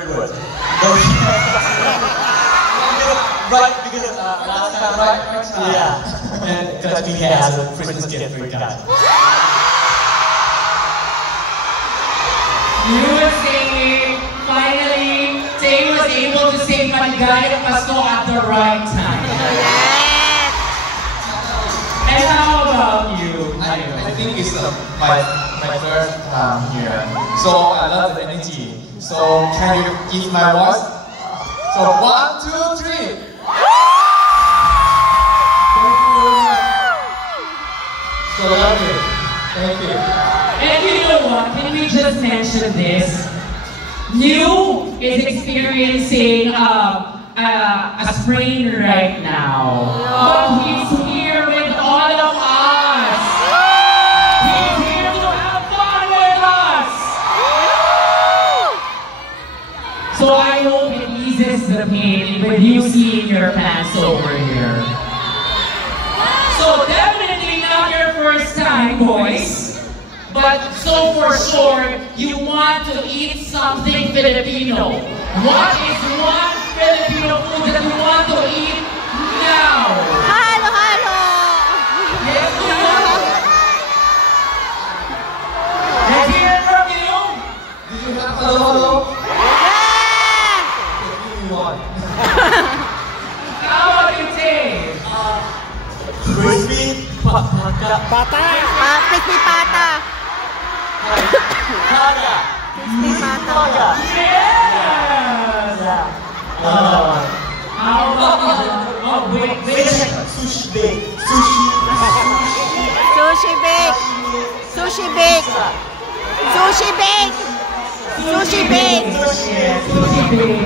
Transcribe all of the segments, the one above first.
Good. Right, because last time, right? Yeah. And because we had a Christmas gift for you guys. You were saying, finally, Tay was able to say Maligayang Pasko at the right time. Yes! And how about you? I think it's my first time here. So I love the energy. So can you give my voice? So 1, 2, 3. Thank you. So lovely. Thank you. And you know what? Can we just mention this? New is experiencing a sprain right now. But he's here with all of us. He's here to have fun with us. So I hope it eases the pain with you seeing your pants over here. So definitely not your first time, boys. But so for sure, you want to eat something Filipino. What is one Filipino food that you want to eat now? Halo, halo! Yes, you know? Let's hear it from you. Do you have hello? Yes! Give me one. How about you, Tay? Crispy pata. Crispy pata. Paga. Crispy pata. Paga. Yes! Another one. How about you? Oh, wait. Sushi bake. Sushi. Sushi bake. Sushi bake. Sushi bake. Sushi bake. Yes, sushi bake.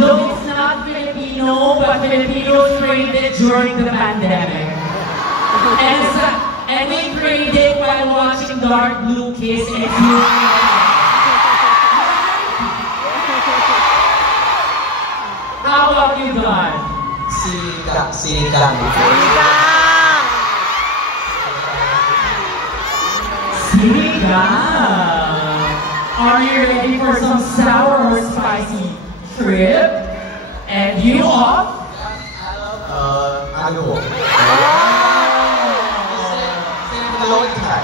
No, it's not Filipino, but Filipinos traded during the pandemic. And we traded while watching Dark Blue Kiss and How about you, Don? Sinigang. Sinigang. Sinigang. Are you ready for some sour or spicy trip? And you off? Hello. Hello in Thai.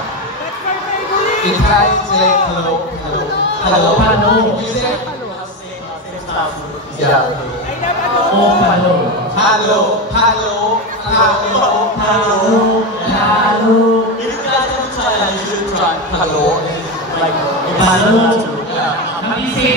In Thai, say hello. Hello. Hello. You say? Yeah. Oh, hello. Hello. Hello. Hello. Hello. Hello. If you guys have to try, you should try hello. Like, Hello. yeah. Have you seen